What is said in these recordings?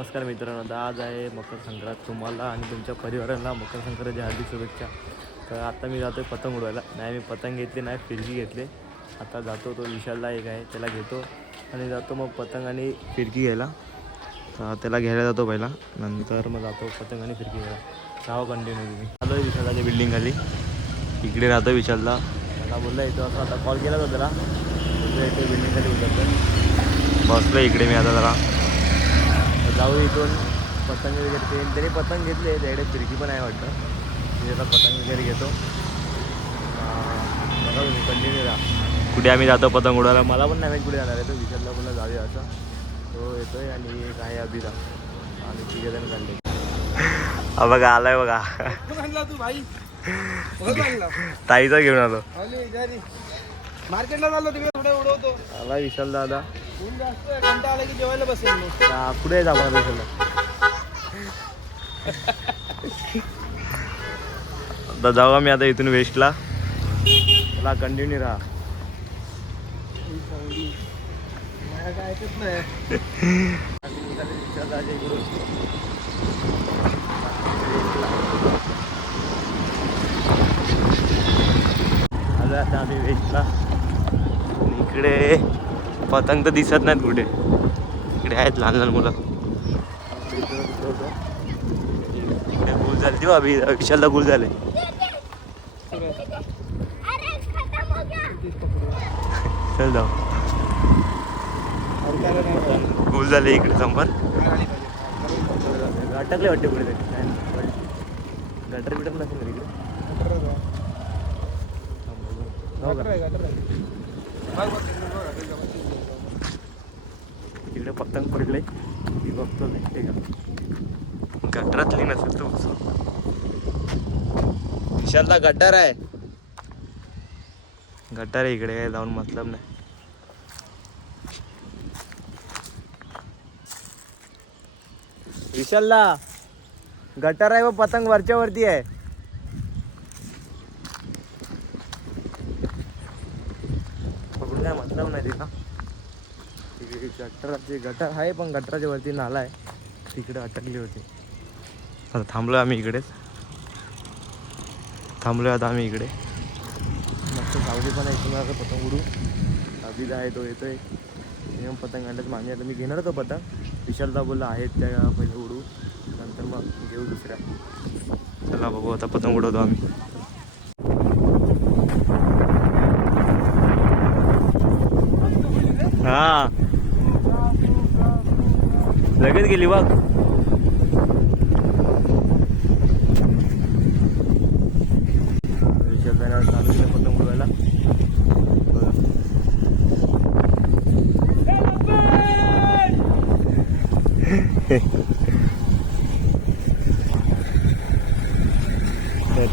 नमस्कार मित्रांनो, आज आहे मकर संक्रांत. तुम्हाला आणि तुमच्या परिवाराला मकर संक्रांतीची हार्दिक शुभेच्छा. तर आता मी जातो आहे पतंग उडवायला. नाही, मी पतंग घेतली नाही, फिरकी घेतले. आता जातो, तो विशालला एक आहे त्याला घेतो आणि जातो मग पतंग आणि फिरकी घ्यायला. तर त्याला घ्यायला जातो पहिला, नंतर मग जातो पतंग आणि फिरकी घ्यायला. नाव कंटिन्यू तुम्ही आलो आहे विशालाच्या बिल्डिंग खाली. इकडे राहतो विशालला. मला बोलला येतो असं. आता कॉल केला होता त्याला, बोललो येतो बिल्डिंग खाली उतरतो. बसलो इकडे मी आता जरा. जाऊ इथून पतंग वगैरे त्यांनी पतंग घेतले, त्याकडे फिरकी पण आहे वाटतं. मी आता पतंग वगैरे घेतो. बघा तुम्ही कंटिन्यू राहा. कुठे आम्ही जातो पतंग उडवायला. मला पण नाही माहीत कुठे जाणार आहे. तो विशालला बोलला जाऊया असं. तो येतोय आणि एक आहे अभिदा. आम्ही तिघेजण चालले. हा बघा आलाय बघा. ताईचा घेऊन आलो. मार्केटला चाललो तिकडे थोडे उडवतो. आला विशाल दादा. ऊन जास्त आहे, कंटाळा आला की जेवायला बसेल मी. कुठे जा मला विशालला. आता जाऊ मी आता इथून वेस्टला. मला कंटिन्यू राहा. मला काय ऐकत नाही. आलो आता आम्ही वेस्टला. इकडे पतंग तर दिसत नाहीत कुठे. इकडे आहेत लहान लहान मुलं. इकडे गुल झाली ती अभि विशालला गुल झाले. चल जाऊ. गुल झाले इकडे समोर. अटकले वाटते पुढे गटर बिटर नसेल इकडे. इकडे पतंग पडले ती बघतो भेटते का. गटरातली नसेल तो. विशालला गटार आहे. गटार आहे इकडे, काय जाऊन मतलब नाही. विशालला गटार आहे व पतंग वरच्या वरती आहे. पकडून काय मतलब नाही तिला. गटार आहे पण गटाराच्या वरती नाला आहे, तिकडे अटकली होती. आता थांबलो आम्ही इकडेच. आता आम्ही इकडे. मस्त सावली पण आहे. तुम्हाला पतंग उडू. अभिदा आहे, तो येतोय. पतंग आणल्यात मागे. आता मी घेणार होतो पतंग. विशालदा बोलला आहेत त्या पहिले उडू, नंतर मग घेऊ दुसऱ्या. चला बघू आता पतंग उडवतो आम्ही. हा लगेच गेली बघ. चालू आहे पतंग उडवायला.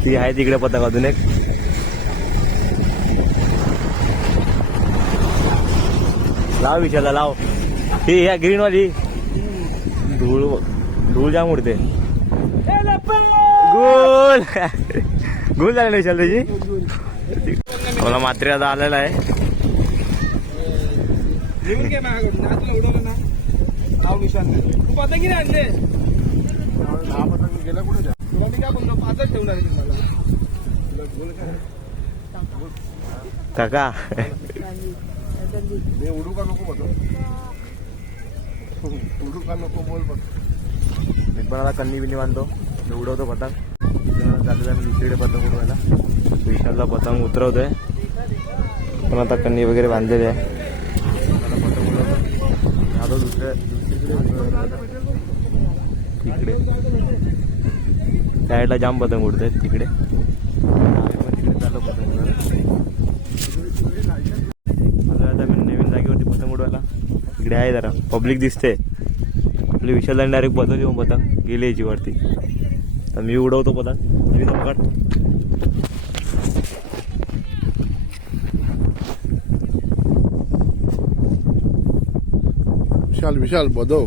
ती आहे तिकडे पतंग अजून एक. लाव विचारला लाव. ही ह्या ग्रीनवाली धूळ जाम उडते. गोल गोल झाले ना विशाल त्याची. मला मात्र आता आलेला आहे. पतंगी आणले गेला कुठे. काय बोललो पाचच ठेवणार काका. मी उडू का नको बोलतो. उडू का नको बोल बघ. मी पण आता कन्नी बिन्नी बांधतो, उडवतो पतंग. झालेलं मी दुसरीकडे पतंग उडवायला. विशालला पतंग उतरवतोय, पण आता कन्नी वगैरे बांधलेली आहे. आता पतंग उडवतो. आता दुसरीकडे तिकडे साईडला जाम पतंग उडत तिकडे. तिकडे चालू पतंग उडवायला. आता मी नवीन जागेवरती पतंग उडवायला. इकडे आहे जरा पब्लिक दिसते. आपली विशालला डायरेक्ट बदलली मग पतंग गेली याची वरती. तर मी उडवतो पतंग. विशाल बदव.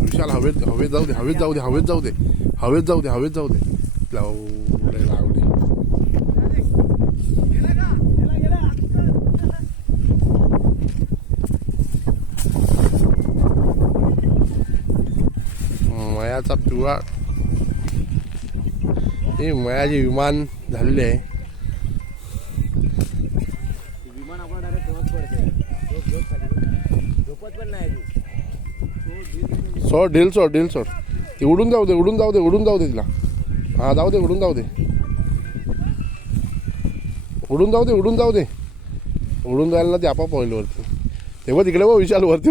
विशाल हवेत जाऊ दे. लावली. मयाचा पिवळा हे मयाचे विमान झालेले आहे. विमान आपण डायरेक्ट ठेवत पडते झोपत पण नाही सोड ढील सोड ती उडून जाऊ दे तिला. हा जाऊ दे उडून जाऊ दे उडून जायला ना ते आपाप होईल वरती. तेव्हा तिकडे बघ विशाल वरती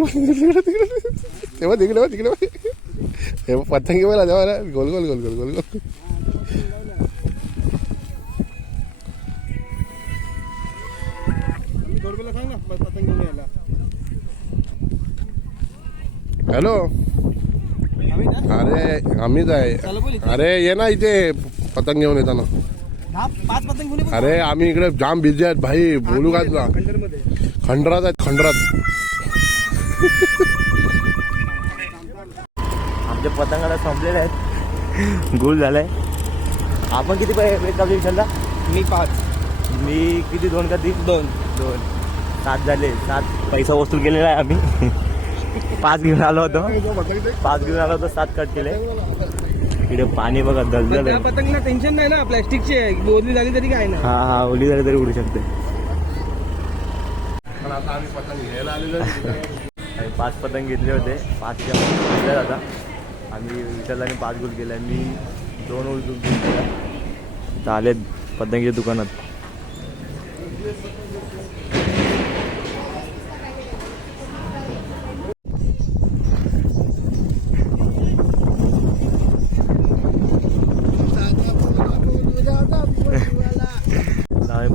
तेव्हा तिकडे तेव्हा पतंगी बघा तेव्हा गोल गोल गोल गोल गोल गोल. जोडबेला सांग ना पतंग घेऊन यायला. हॅलो अरे अमित आहे. अरे ये ना इथे पतंग घेऊन येताना. 5 पतंग घेऊन ये. अरे आम्ही इकडे जाम बिझी आहेत भाई. बोलू का तुला खंडरमध्ये. खंडरात आहेत खंडरात. आमच्या पतंगाला संपलेले आहेत. गोल झालाय. आपण किती पैसे विचारला? मी 5. मी किती 2 का 3? 2. 7 झाले. 7 पैसा वसूल केलेला आहे आम्ही. 5 घेऊन आलो होतो. 7 कट केले. इकडे पाणी बघा दलदल आहे. पतंगला टेन्शन नाही ना प्लॅस्टिकची आहे. ओली झाली तरी काय ना. हा ओली झाली तरी उडू शकते. पण आता आम्ही पतंग घ्यायला आलेलो आहे. 5 पतंग घेतले होते. 5 घेतल्या जाता. आम्ही विचारला 5 गोल केल्या. मी 2 गोल केल्या. आता आले पतंगीच्या दुकानात.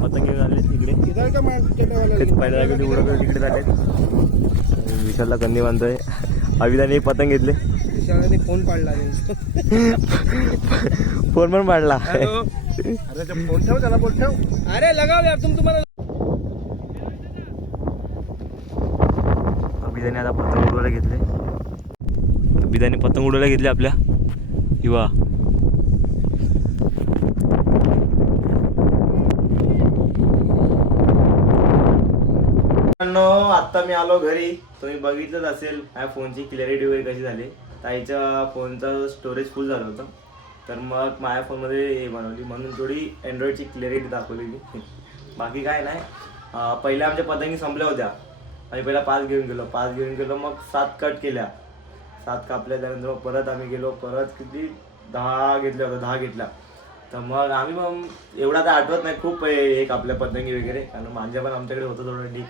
पतंग घेऊन आले तिकडे. पहिल्या जागी उडत तिकडे झाले. विशालला कंदी बांधतोय. अविदाने पतंग घेतले. विशालाने फोन पाडला. फोन पण पाडला. अरे ते फोन ठेव त्याला फोन ठेव. अरे लगाव यार तुम्हाला. अभिदाने आता पतंग उडवायला घेतले. आपल्या युवा. आता मी आलो घरी. तुम्ही बघितलंच असेल माझ्या फोनची क्लॅरिटी वगैरे कशी झाली. ताईच्या फोनचं स्टोरेज फुल झालं होतं. तर मग माझ्या फोनमध्ये हे बनवली म्हणून थोडी अँड्रॉइडची क्लॅरिटी दाखवली मी. बाकी काय नाही. पहिल्या आमच्या पतंगी संपल्या होत्या. आम्ही पहिला 5 घेऊन गेलो. मग 7 कट केल्या. 7 कापल्या. त्यानंतर मग परत आम्ही गेलो. परत किती 10 घेतल्या होत्या. 10 घेतल्या. तर मग आम्ही मग एवढा तर आठवत नाही खूप एक आपल्या पतंगी वगैरे. कारण माझ्या पण आमच्याकडे होतं थोडं डी.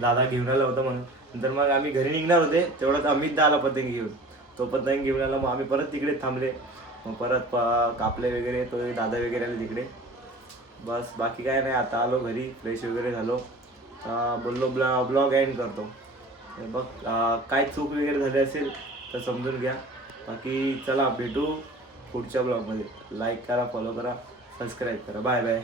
दादा घेऊन आला होता म्हणून. नंतर मग आम्ही घरी निघणार होते. तेवढ्यात अमित आला पतंगी घेऊन. तो पतंग घेऊन आला. मग आम्ही परत तिकडे थांबले. मग परत कापले वगैरे. तो दादा वगैरे आले तिकडे. बस बाकी काय नाही. आता आलो घरी. फ्रेश वगैरे झालो. बोललो ब्लॉग एंड करतो. बघ काय चूक वगैरे झाली असेल तर समजून घ्या. बाकी चला भेटू पुढच्या ब्लॉगमध्ये. लाईक करा, फॉलो करा, सबस्क्राईब करा. Bye bye.